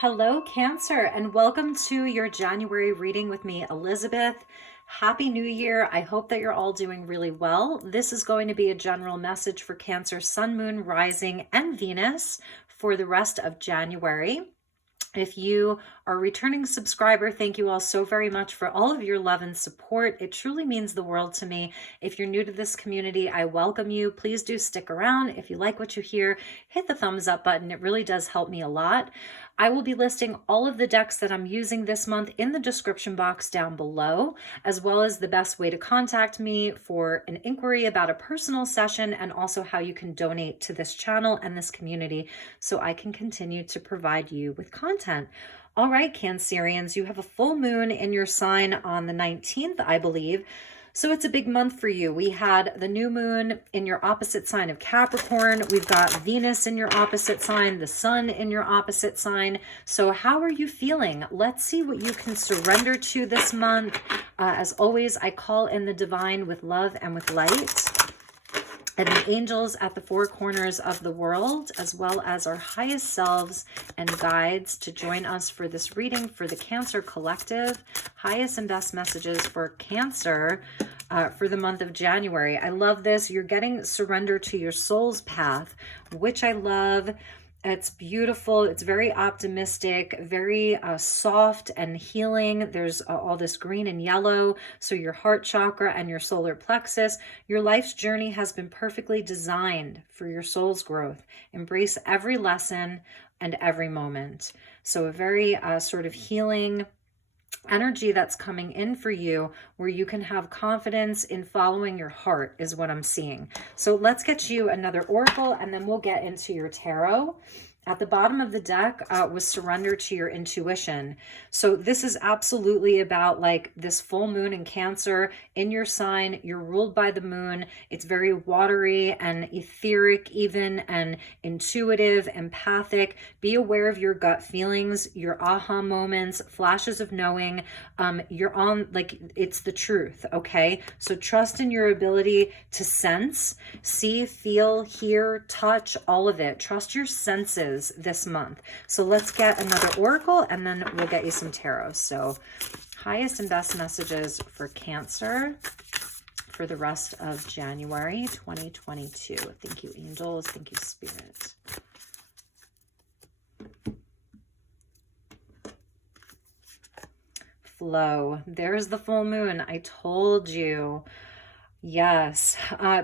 Hello, Cancer, and welcome to your January reading with me, Elizabeth. Happy New Year. I hope that you're all doing really well. This is going to be a general message for Cancer, Sun, Moon, Rising, and Venus for the rest of January. If you are a returning subscriber, thank you all so very much for all of your love and support. It truly means the world to me. If you're new to this community, I welcome you. Please do stick around. If you like what you hear, hit the thumbs up button. It really does help me a lot. I will be listing all of the decks that I'm using this month in the description box down below, as well as the best way to contact me for an inquiry about a personal session, and also how you can donate to this channel and this community so I can continue to provide you with content. All right, Cancerians, you have a full moon in your sign on the 19th, I believe. So it's a big month for you. We had the new moon in your opposite sign of Capricorn. We've got Venus in your opposite sign, the sun in your opposite sign. So how are you feeling? Let's see what you can surrender to this month. As always, I call in the divine with love and with light, and the angels at the four corners of the world, as well as our highest selves and guides to join us for this reading for the Cancer Collective. Highest and best messages for Cancer for the month of January. I love this. You're getting surrender to your soul's path, which I love. It's beautiful. It's very optimistic, very soft and healing. There's all this green and yellow. So your heart chakra and your solar plexus, your life's journey has been perfectly designed for your soul's growth. Embrace every lesson and every moment. So a very sort of healing energy that's coming in for you, where you can have confidence in following your heart, is what I'm seeing. So let's get you another oracle, and then we'll get into your tarot. At the bottom of the deck was surrender to your intuition. So this is absolutely about like this full moon in Cancer in your sign. You're ruled by the moon. It's very watery and etheric even, and intuitive, empathic. Be aware of your gut feelings, your aha moments, flashes of knowing. You're on, like, it's the truth, okay? So trust in your ability to sense, see, feel, hear, touch, all of it. Trust your senses this month. So let's get another oracle, and then we'll get you some tarot. So highest and best messages for Cancer for the rest of January 2022. Thank you, angels. Thank you, spirit. Flow. There's the full moon. I told you. Yes,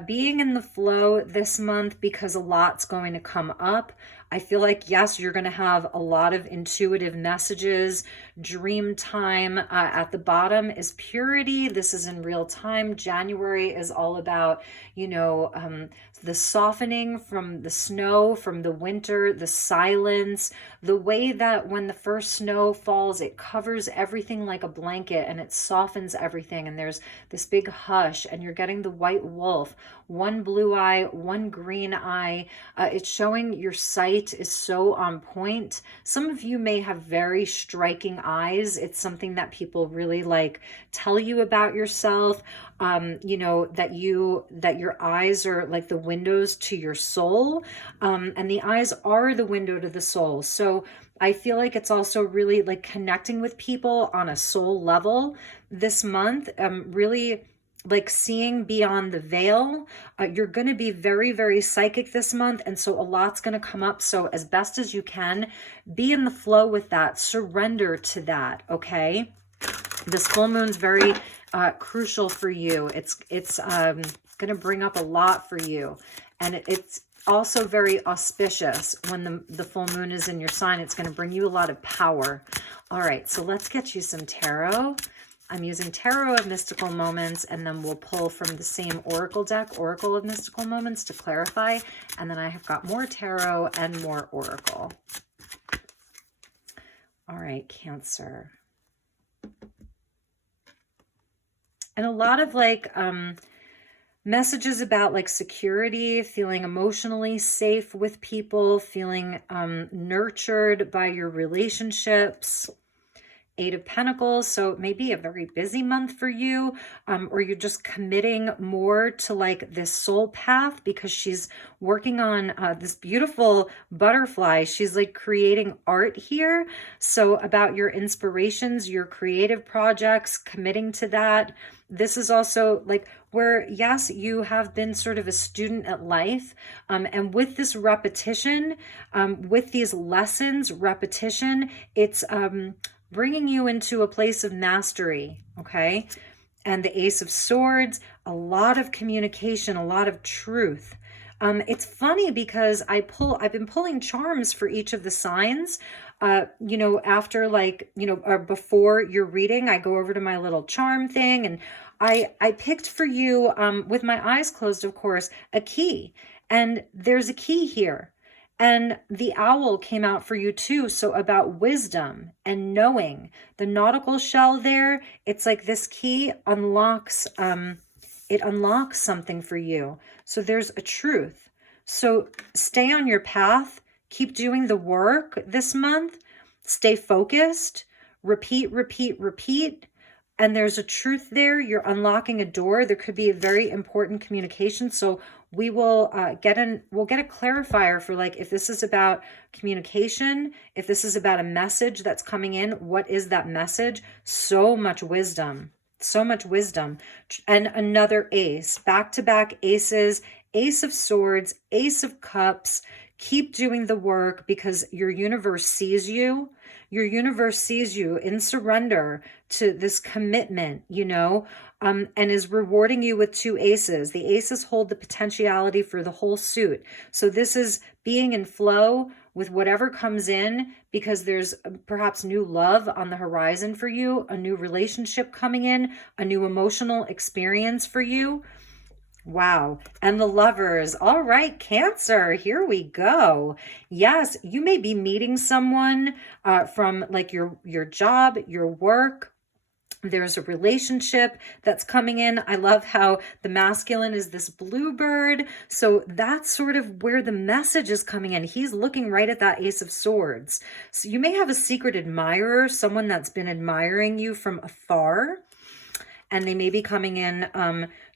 being in the flow this month, because a lot's going to come up. I feel like, yes, you're going to have a lot of intuitive messages. Dream time. At the bottom is purity. This is in real time. January is all about, you know, the softening from the snow, from the winter, the silence, the way that when the first snow falls, it covers everything like a blanket and it softens everything. And there's this big hush, and you're getting the white wolf, one blue eye, one green eye. It's showing your sight is so on point. Some of you may have very striking eyes. It's something that people really like tell you about yourself. You know, that your eyes are like the windows to your soul, and the eyes are the window to the soul. So I feel like it's also really like connecting with people on a soul level this month. Really like seeing beyond the veil. You're going to be very, very psychic this month. And so a lot's going to come up. So as best as you can, be in the flow with that. Surrender to that. Okay. This full moon's very crucial for you. It's going to bring up a lot for you. And it's also very auspicious when the full moon is in your sign. It's going to bring you a lot of power. All right. So let's get you some tarot. I'm using Tarot of Mystical Moments, and then we'll pull from the same oracle deck, Oracle of Mystical Moments, to clarify. And then I have got more tarot and more oracle. All right, Cancer. And a lot of like messages about like security, feeling emotionally safe with people, feeling nurtured by your relationships. Eight of Pentacles. So it may be a very busy month for you, or you're just committing more to like this soul path because she's working on this beautiful butterfly. She's like creating art here. So about your inspirations, your creative projects, committing to that. This is also like where, yes, you have been sort of a student at life. And with this repetition, with these lessons, repetition, it's bringing you into a place of mastery, okay? And the Ace of Swords, a lot of communication, a lot of truth. It's funny because I've been pulling charms for each of the signs. You know, after like, you know, or before your reading, I go over to my little charm thing, and I picked for you, with my eyes closed, of course, a key. And there's a key here. And the owl came out for you too. So about wisdom and knowing. The nautical shell there, it's like this key unlocks, it unlocks something for you. So there's a truth. So stay on your path. Keep doing the work this month. Stay focused. Repeat, repeat, repeat. And there's a truth there. You're unlocking a door. There could be a very important communication. So we will we'll get a clarifier for like, if this is about communication, if this is about a message that's coming in, what is that message? So much wisdom, so much wisdom. And another ace, back-to-back aces, Ace of Swords, Ace of Cups. Keep doing the work because your universe sees you. Your universe sees you in surrender to this commitment, you know, and is rewarding you with two aces. The aces hold the potentiality for the whole suit. So this is being in flow with whatever comes in, because there's perhaps new love on the horizon for you, a new relationship coming in, a new emotional experience for you. Wow. And the Lovers. All right, Cancer, here we go. Yes, you may be meeting someone from like your job, your work. There's a relationship that's coming in. I love how the masculine is this bluebird. So that's sort of where the message is coming in. He's looking right at that Ace of Swords. So you may have a secret admirer, someone that's been admiring you from afar, and they may be coming in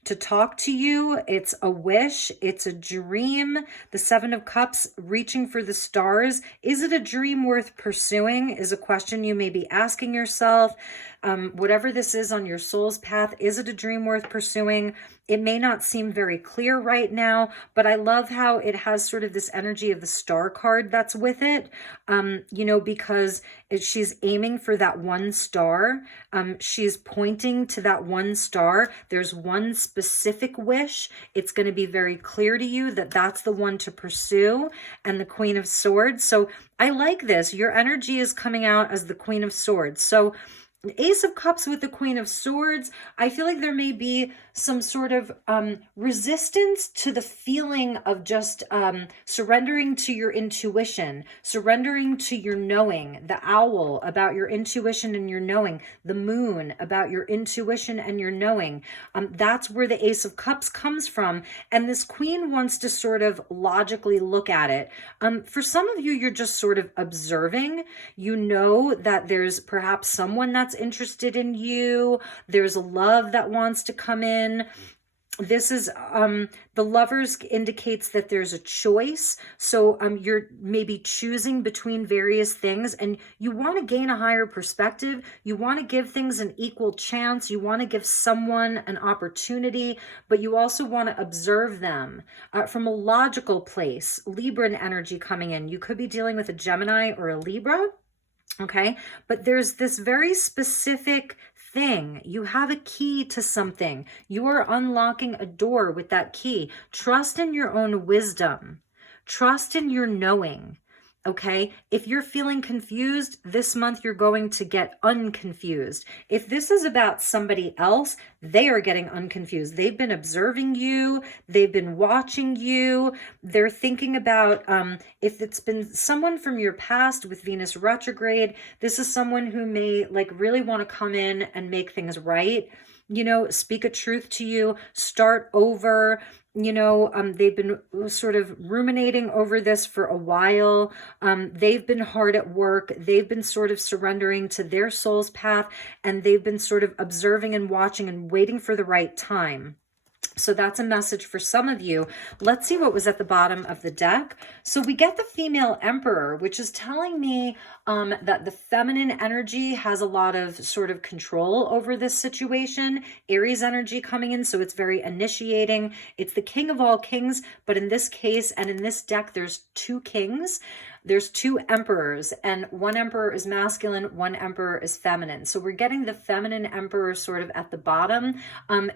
to talk to you. It's a wish. It's a dream. The Seven of Cups, reaching for the stars. Is it a dream worth pursuing is a question you may be asking yourself. Whatever this is on your soul's path, is it a dream worth pursuing? It may not seem very clear right now, but I love how it has sort of this energy of the star card that's with it, you know, because she's aiming for that one star. She's pointing to that one star. There's one specific wish. It's going to be very clear to you that that's the one to pursue. And the Queen of Swords. So I like this. Your energy is coming out as the Queen of Swords. So Ace of Cups with the Queen of Swords, I feel like there may be some sort of resistance to the feeling of just surrendering to your intuition, surrendering to your knowing. The owl, about your intuition and your knowing. The moon, about your intuition and your knowing. That's where the Ace of Cups comes from. And this queen wants to sort of logically look at it. For some of you, you're just sort of observing. You know that there's perhaps someone that's interested in you. There's a love that wants to come in. This is the Lovers indicates that there's a choice. So you're maybe choosing between various things, and you want to gain a higher perspective. You want to give things an equal chance. You want to give someone an opportunity, but you also want to observe them from a logical place. Libran energy coming in. You could be dealing with a Gemini or a Libra. Okay, but there's this very specific thing. You have a key to something. You are unlocking a door with that key. Trust in your own wisdom. Trust in your knowing. Okay, if you're feeling confused, this month you're going to get unconfused. If this is about somebody else, they are getting unconfused. They've been observing you. They've been watching you. They're thinking about if it's been someone from your past with Venus retrograde, this is someone who may like really want to come in and make things right. You know, speak a truth to you, start over. they've been sort of ruminating over this for a while. They've been hard at work. They've been sort of surrendering to their soul's path, and they've been sort of observing and watching and waiting for the right time. So that's a message for some of you. Let's see what was at the bottom of the deck. So we get the female emperor, which is telling me that the feminine energy has a lot of sort of control over this situation. Aries energy coming in, so it's very initiating. It's the king of all kings, but in this case and in this deck, there's two kings. There's two emperors, and one emperor is masculine, one emperor is feminine. So we're getting the feminine emperor sort of at the bottom.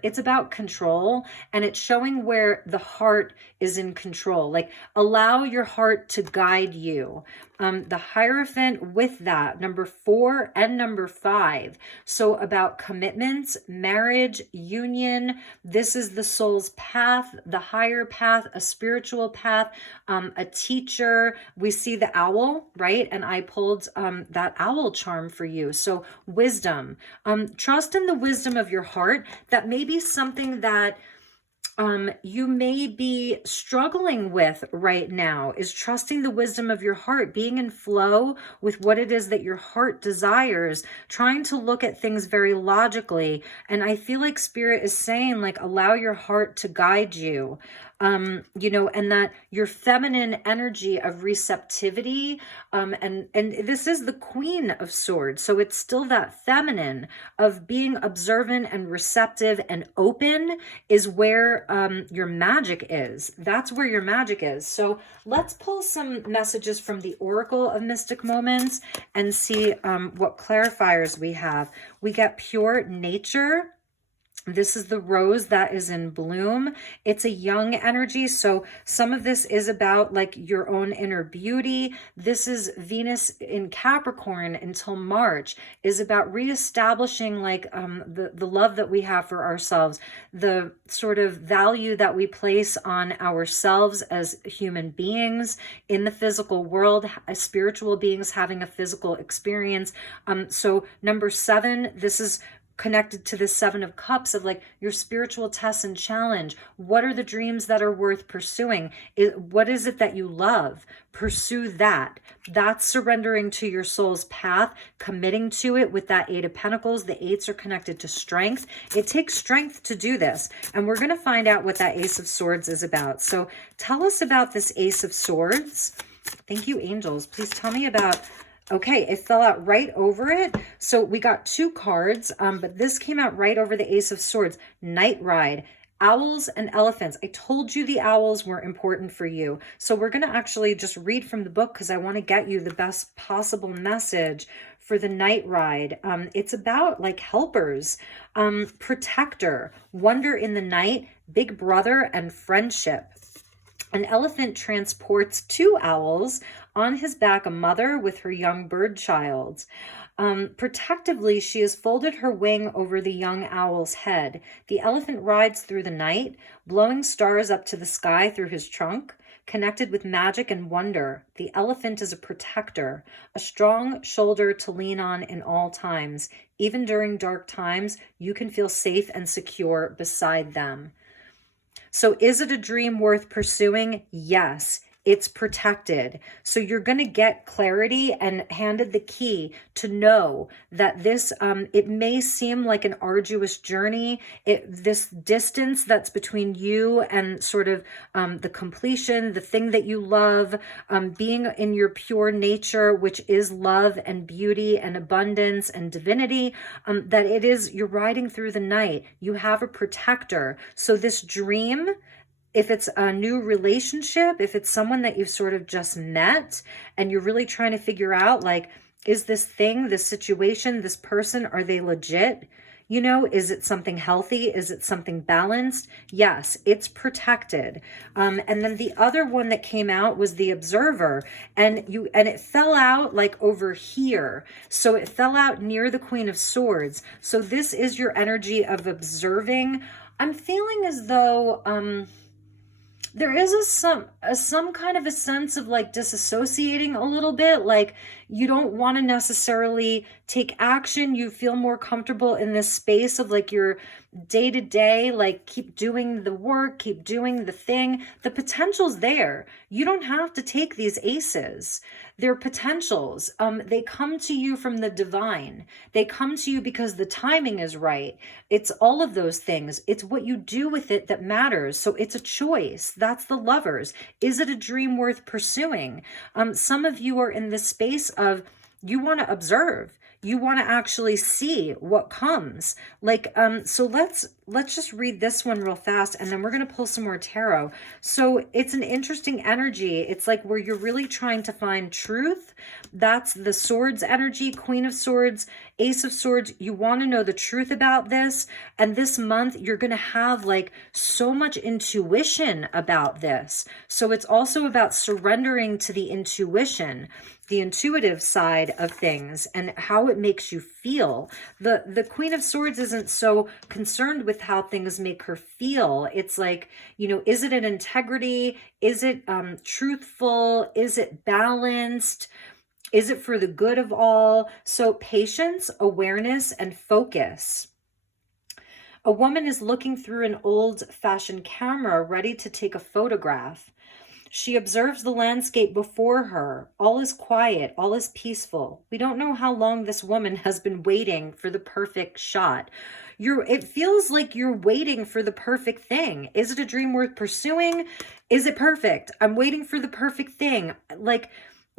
It's about control, and it's showing where the heart is in control. Like, allow your heart to guide you. The Hierophant with that, number 4 and number 5. So about commitments, marriage, union. This is the soul's path, the higher path, a spiritual path, a teacher. We see the owl, right? And I pulled that owl charm for you. So wisdom, trust in the wisdom of your heart. That may be something that you may be struggling with right now, is trusting the wisdom of your heart, being in flow with what it is that your heart desires, trying to look at things very logically. And I feel like Spirit is saying, like, allow your heart to guide you. And that your feminine energy of receptivity, and this is the Queen of Swords. So it's still that feminine of being observant and receptive and open is where your magic is. That's where your magic is. So let's pull some messages from the Oracle of Mystic Moments and see what clarifiers we have. We get pure nature. This is the rose that is in bloom. It's a young energy. So some of this is about like your own inner beauty. This is Venus in Capricorn until March, is about reestablishing like the love that we have for ourselves, the sort of value that we place on ourselves as human beings in the physical world, as spiritual beings having a physical experience. So number 7, this is connected to the 7 of Cups of like your spiritual test and challenge. What are the dreams that are worth pursuing? What is it that you love? Pursue that. That's surrendering to your soul's path, committing to it with that 8 of Pentacles. The 8s are connected to strength. It takes strength to do this. And we're going to find out what that Ace of Swords is about. So tell us about this Ace of Swords. Thank you, angels. Please tell me about... Okay, it fell out right over it. So we got 2 cards, but this came out right over the Ace of Swords. Night Ride, owls and elephants. I told you the owls were important for you. So we're going to actually just read from the book because I want to get you the best possible message for the Night Ride. It's about like helpers, protector, wonder in the night, big brother, and friendship. An elephant transports 2 owls, on his back a mother with her young bird child. Protectively, she has folded her wing over the young owl's head. The elephant rides through the night, blowing stars up to the sky through his trunk. Connected with magic and wonder, the elephant is a protector, a strong shoulder to lean on in all times. Even during dark times, you can feel safe and secure beside them. So is it a dream worth pursuing? Yes. It's protected. So you're going to get clarity and handed the key to know that this, it may seem like an arduous journey. This distance that's between you and sort of the completion, the thing that you love, being in your pure nature, which is love and beauty and abundance and divinity, that it is, you're riding through the night. You have a protector. So this dream, if it's a new relationship, if it's someone that you've sort of just met and you're really trying to figure out, like, is this thing, this situation, this person, are they legit? You know, is it something healthy? Is it something balanced? Yes, it's protected. And then the other one that came out was the Observer, and it fell out like over here. So it fell out near the Queen of Swords. So this is your energy of observing. I'm feeling as though there is some kind of a sense of like disassociating a little bit, like you don't want to necessarily take action. You feel more comfortable in this space of like you're day to day, like keep doing the work, keep doing the thing. The potential's there. You don't have to take these aces. They're potentials. They come to you from the divine. They come to you because the timing is right. It's all of those things. It's what you do with it that matters. So it's a choice. That's the Lovers. Is it a dream worth pursuing? Some of you are in this space of, you want to observe. You want to actually see what comes. Like, so let's just read this one real fast, and then we're going to pull some more tarot. So it's an interesting energy. It's like where you're really trying to find truth. That's the Swords energy, Queen of Swords, Ace of Swords. You want to know the truth about this. And this month, you're going to have like so much intuition about this. So it's also about surrendering to the intuition, the intuitive side of things, and how it makes you feel. The Queen of Swords isn't so concerned with how things make her feel. It's like, you know, is it an integrity? Is it truthful? Is it balanced? Is it for the good of all? So patience, awareness, and focus. A woman is looking through an old-fashioned camera, ready to take a photograph. She observes the landscape before her. All is quiet, all is peaceful. We don't know how long this woman has been waiting for the perfect shot. It feels like you're waiting for the perfect thing. Is it a dream worth pursuing? Is it perfect? I'm waiting for the perfect thing. Like,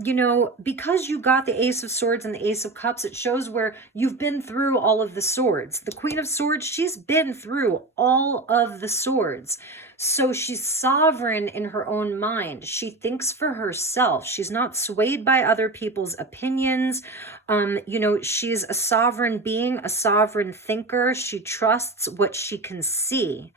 you know, because you got the Ace of Swords and the Ace of Cups, it shows where you've been through all of the swords. The Queen of Swords, she's been through all of the swords. So she's sovereign in her own mind. She thinks for herself. She's not swayed by other people's opinions. You know, she's a sovereign being, a sovereign thinker. She trusts what she can see.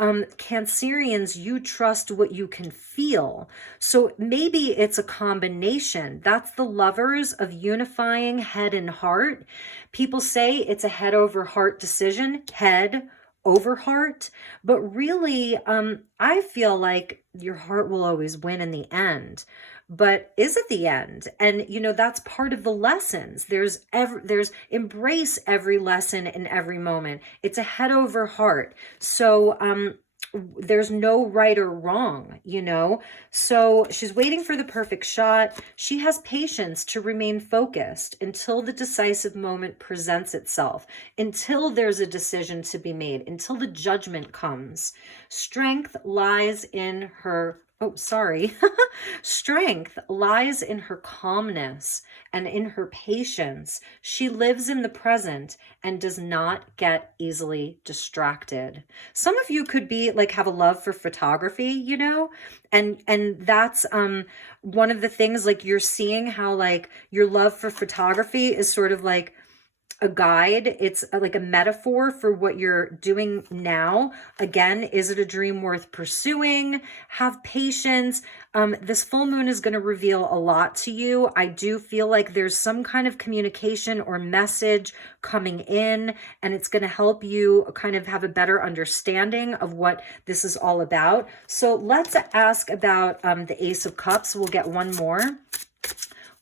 Cancerians, you trust what you can feel. So maybe it's a combination. That's the Lovers of unifying head and heart. People say it's a head over heart decision, head over heart, but really, I feel like your heart will always win in the end. But is it the end? And you know, that's part of the lessons. There's embrace every lesson in every moment. It's a head over heart. So there's no right or wrong, you know? So she's waiting for the perfect shot. She has patience to remain focused until the decisive moment presents itself, until there's a decision to be made, until the judgment comes. Strength lies in her Strength lies in her calmness and in her patience. She lives in the present and does not get easily distracted. Some of you could be like, have a love for photography, you know, and that's one of the things, like you're seeing how like your love for photography is sort of like a guide. It's like a metaphor for what you're doing now. Again, is it a dream worth pursuing? Have patience. This full moon is going to reveal a lot to you. I do feel like there's some kind of communication or message coming in, and it's going to help you kind of have a better understanding of what this is all about. So let's ask about the Ace of Cups. We'll get one more.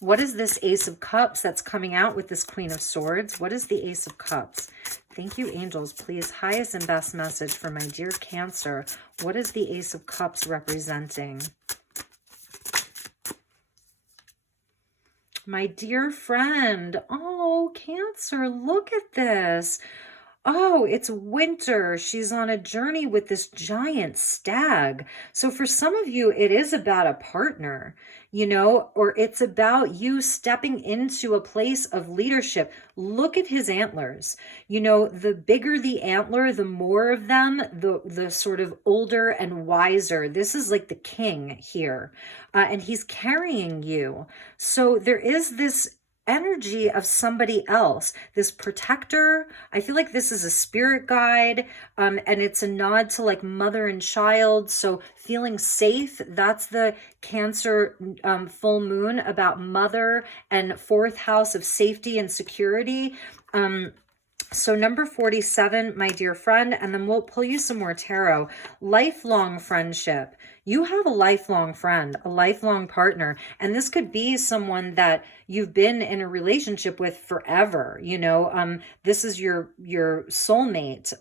What is this Ace of Cups that's coming out with this Queen of Swords? What is the Ace of Cups? Thank you, angels. Please, highest and best message for my dear Cancer. What is the Ace of Cups representing? My dear friend. Oh, Cancer, look at this. Oh, it's winter. She's on a journey with this giant stag. So for some of you, it is about a partner, you know, or it's about you stepping into a place of leadership. Look at his antlers. You know, the bigger the antler, the more of them, the sort of older and wiser. This is like the king here, and he's carrying you. So there is this energy of somebody else, this protector. I feel like this is a spirit guide, and it's a nod to like mother and child. So feeling safe, that's the Cancer full moon, about mother and fourth house of safety and security. So number 47, my dear friend, and then we'll pull you some more tarot. Lifelong friendship. you have a lifelong friend, a lifelong partner, and this could be someone that you've been in a relationship with forever. This is your soulmate.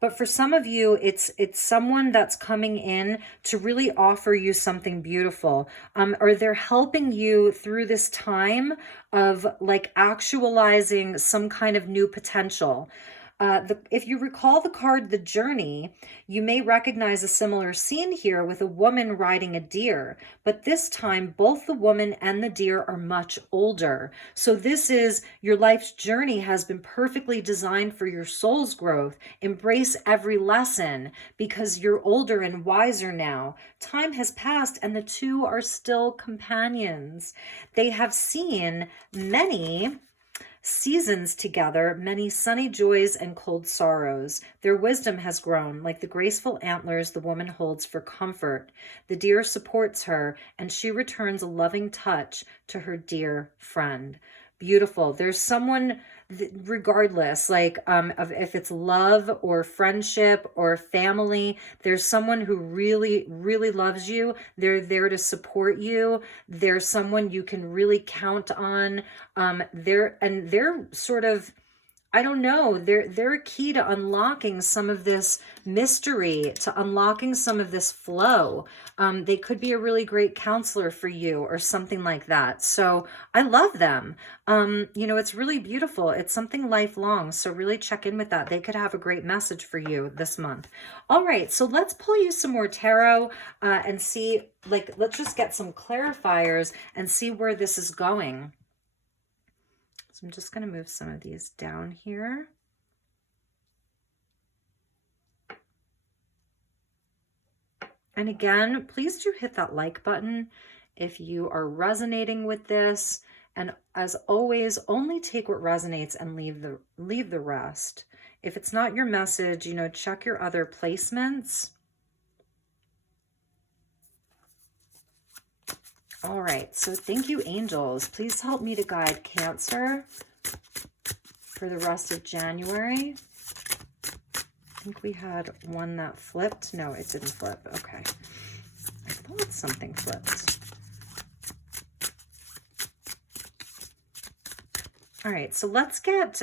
But for some of you, it's someone that's coming in to really offer you something beautiful, or they're helping you through this time of like actualizing some kind of new potential. If you recall the card, The Journey, you may recognize a similar scene here with a woman riding a deer, but this time both the woman and the deer are much older. So this is your life's journey has been perfectly designed for your soul's growth. Embrace every lesson because you're older and wiser now. Time has passed and the two are still companions. They have seen many seasons together, many sunny joys and cold sorrows. Their wisdom has grown like the graceful antlers the woman holds for comfort. The deer supports her, and she returns a loving touch to her dear friend. Beautiful. There's someone, regardless, like of if it's love or friendship or family, there's someone who really, really loves you. They're there to support you. There's someone you can really count on. They're sort of, I don't know, they're a key to unlocking some of this mystery, to unlocking some of this flow. They could be a really great counselor for you or something like that. So I love them. It's really beautiful. It's something lifelong. So really check in with that. They could have a great message for you this month. All right. So let's pull you some more tarot and see, let's just get some clarifiers and see where this is going. So I'm just going to move some of these down here. And again, please do hit that like button if you are resonating with this. And as always, only take what resonates and leave the rest. If it's not your message, check your other placements. All right, so thank you, angels. Please help me to guide Cancer for the rest of January. I think we had one that flipped. No, it didn't flip. Okay. I thought something flipped. All right, so let's get,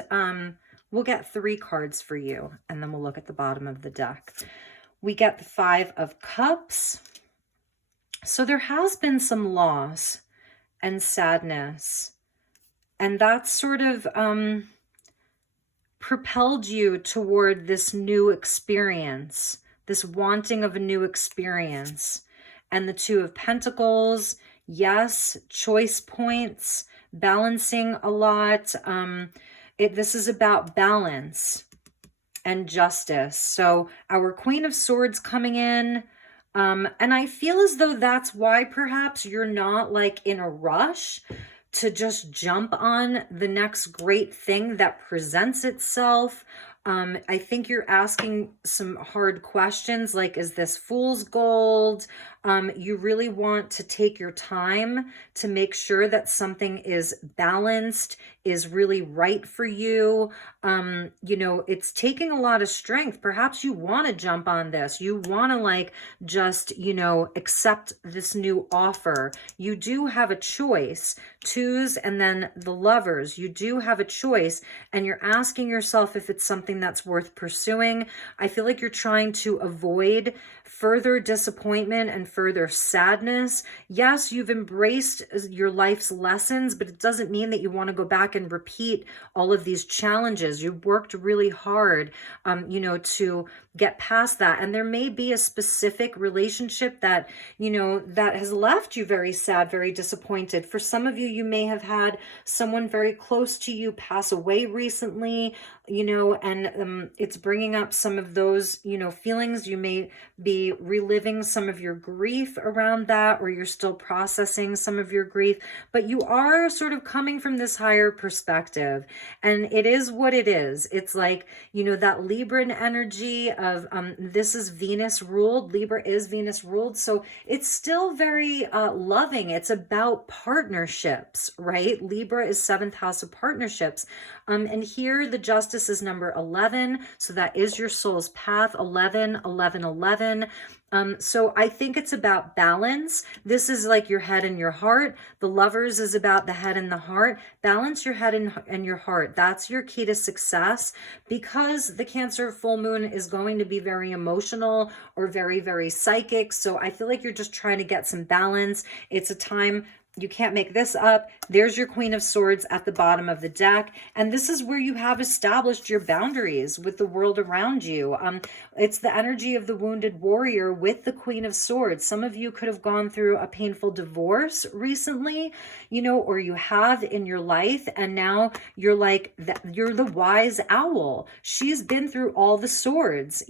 we'll get 3 cards for you, and then we'll look at the bottom of the deck. We get the 5 of Cups. So there has been some loss and sadness, and that sort of propelled you toward this new experience, this wanting of a new experience. And the 2 of Pentacles, yes, choice points, balancing a lot. This is about balance and justice. So our Queen of Swords coming in. And I feel as though that's why perhaps you're not like in a rush to just jump on the next great thing that presents itself. I think you're asking some hard questions like, is this fool's gold? You really want to take your time to make sure that something is balanced, is really right for you. It's taking a lot of strength. Perhaps you want to jump on this. You want to just, accept this new offer. You do have a choice. 2s and then the Lovers. You do have a choice, and you're asking yourself if it's something that's worth pursuing. I feel like you're trying to avoid further disappointment and further sadness. Yes, you've embraced your life's lessons, but it doesn't mean that you want to go back and repeat all of these challenges. You've worked really hard, to get past that. And there may be a specific relationship that, that has left you very sad, very disappointed. For some of you, you may have had someone very close to you pass away recently, and it's bringing up some of those, feelings. You may be reliving some of your grief around that, or you're still processing some of your grief, but you are sort of coming from this higher perspective, and it is what it is. It's like, that Libran energy of, this is Venus ruled. Libra is Venus ruled. So it's still very loving. It's about partnerships, right? Libra is 7th house of partnerships. And here the justice is number 11. So that is your soul's path, 11, 11, 11. So I think it's about balance. This is like your head and your heart. The Lovers is about the head and the heart. Balance your head and your heart. That's your key to success, because the Cancer full moon is going to be very emotional or very, very psychic. So I feel like you're just trying to get some balance. It's a time. You can't make this up. There's your Queen of Swords at the bottom of the deck. And this is where you have established your boundaries with the world around you. It's the energy of the wounded warrior with the Queen of Swords. Some of you could have gone through a painful divorce recently, or you have in your life. And now you're like, you're the wise owl. She's been through all the swords,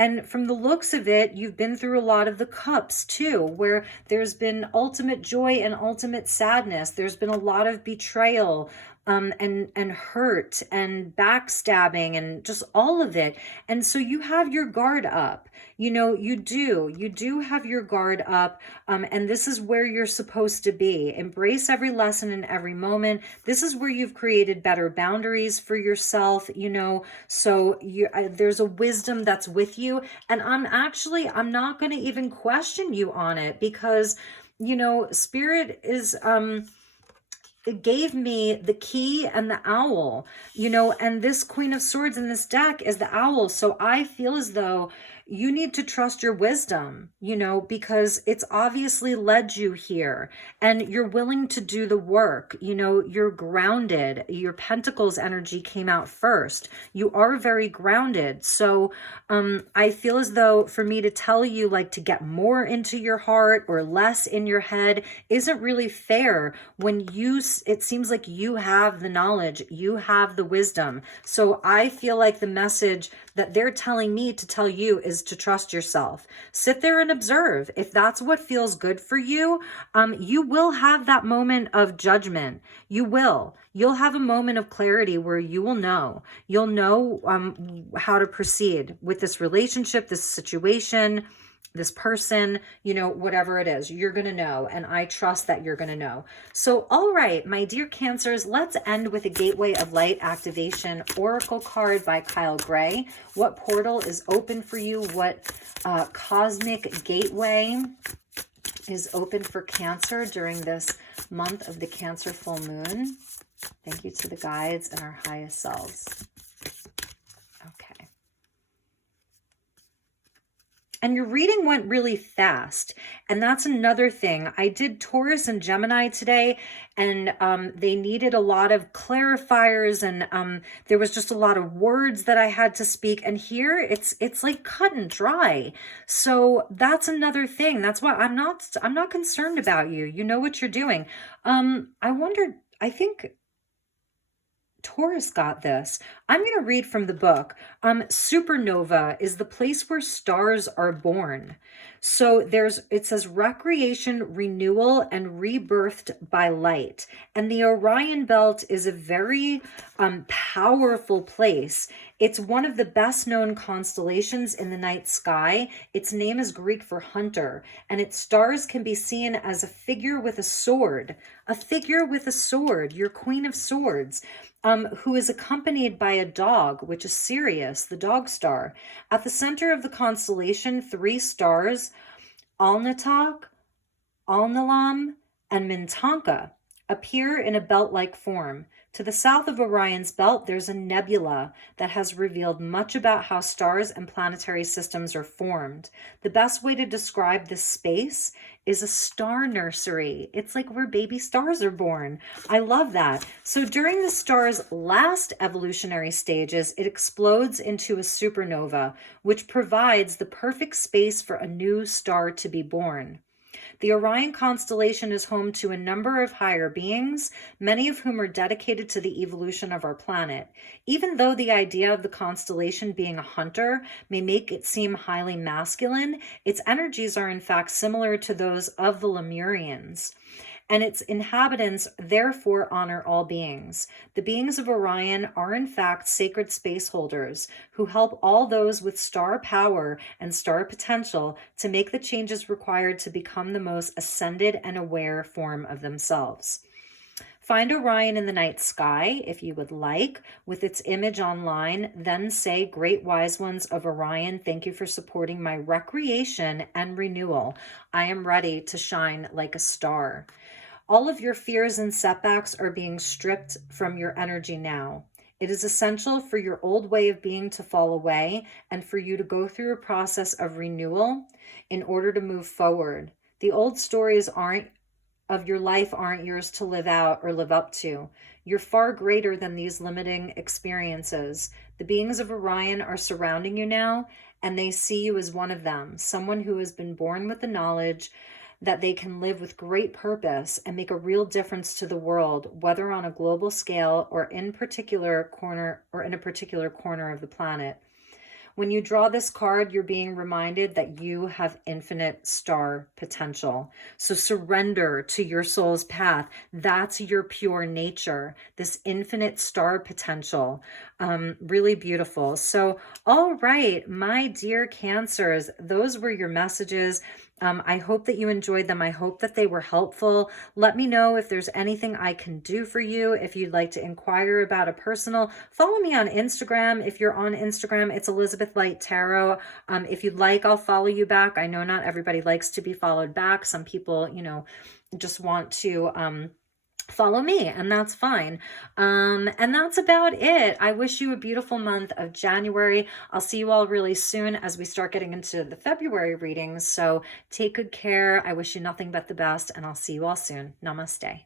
and from the looks of it, you've been through a lot of the cups too, where there's been ultimate joy and ultimate sadness. There's been a lot of betrayal, and hurt and backstabbing and just all of it. And so you have your guard up. You do have your guard up. And this is where you're supposed to be. Embrace every lesson in every moment. This is where you've created better boundaries for yourself, so there's a wisdom that's with you. And I'm not going to even question you on it, because, Spirit is, it gave me the key and the owl, and this Queen of Swords in this deck is the owl. So I feel as though you need to trust your wisdom, because it's obviously led you here, and you're willing to do the work. You're grounded. Your Pentacles energy came out first. You are very grounded. So I feel as though for me to tell you to get more into your heart or less in your head isn't really fair when it seems like you have the knowledge, you have the wisdom. So I feel like the message that they're telling me to tell you is to trust yourself. Sit there and observe. If that's what feels good for you, you will have that moment of judgment. You'll have a moment of clarity where you'll know how to proceed with this relationship, this situation, this person, whatever it is, you're going to know. And I trust that you're going to know. So, all right, my dear Cancers, let's end with a Gateway of Light activation oracle card by Kyle Gray. What portal is open for you? What cosmic gateway is open for Cancer during this month of the Cancer full moon? Thank you to the guides and our highest selves. Okay. And your reading went really fast. And that's another thing. I did Taurus and Gemini today, and they needed a lot of clarifiers, and there was just a lot of words that I had to speak. And here it's like cut and dry. So that's another thing. That's why I'm not concerned about you. You know what you're doing. I think Taurus got this. I'm going to read from the book. Supernova is the place where stars are born. So it says recreation, renewal, and rebirthed by light. And the Orion Belt is a very powerful place. It's one of the best known constellations in the night sky. Its name is Greek for hunter, and its stars can be seen as a figure with a sword. A figure with a sword, your Queen of Swords, who is accompanied by a dog, which is Sirius, the dog star. At the center of the constellation, 3 stars, Alnitak, Alnilam, and Mintanka, appear in a belt-like form. To the south of Orion's belt, there's a nebula that has revealed much about how stars and planetary systems are formed. The best way to describe this space is a star nursery. It's like where baby stars are born. I love that. So during the star's last evolutionary stages, it explodes into a supernova, which provides the perfect space for a new star to be born. The Orion constellation is home to a number of higher beings, many of whom are dedicated to the evolution of our planet. Even though the idea of the constellation being a hunter may make it seem highly masculine, its energies are in fact similar to those of the Lemurians. And its inhabitants therefore honor all beings. The beings of Orion are in fact sacred space holders who help all those with star power and star potential to make the changes required to become the most ascended and aware form of themselves. Find Orion in the night sky if you would like, with its image online. Then say, Great wise ones of Orion, thank you for supporting my recreation and renewal. I am ready to shine like a star. All of your fears and setbacks are being stripped from your energy now. It is essential for your old way of being to fall away and for you to go through a process of renewal in order to move forward. The old stories of your life aren't yours to live out or live up to. You're far greater than these limiting experiences. The beings of Orion are surrounding you now, and they see you as one of them, someone who has been born with the knowledge that they can live with great purpose and make a real difference to the world, whether on a global scale or in a particular corner of the planet. When you draw this card, you're being reminded that you have infinite star potential. So surrender to your soul's path. That's your pure nature, this infinite star potential. Really beautiful. So, all right, my dear Cancers, those were your messages. I hope that you enjoyed them. I hope that they were helpful. Let me know if there's anything I can do for you. If you'd like to inquire about a personal, follow me on Instagram. If you're on Instagram, it's Elizabeth Light Tarot. If you'd like, I'll follow you back. I know not everybody likes to be followed back. Some people, just want to follow me, and that's fine. And that's about it. I wish you a beautiful month of January. I'll see you all really soon as we start getting into the February readings. So take good care. I wish you nothing but the best, and I'll see you all soon. Namaste.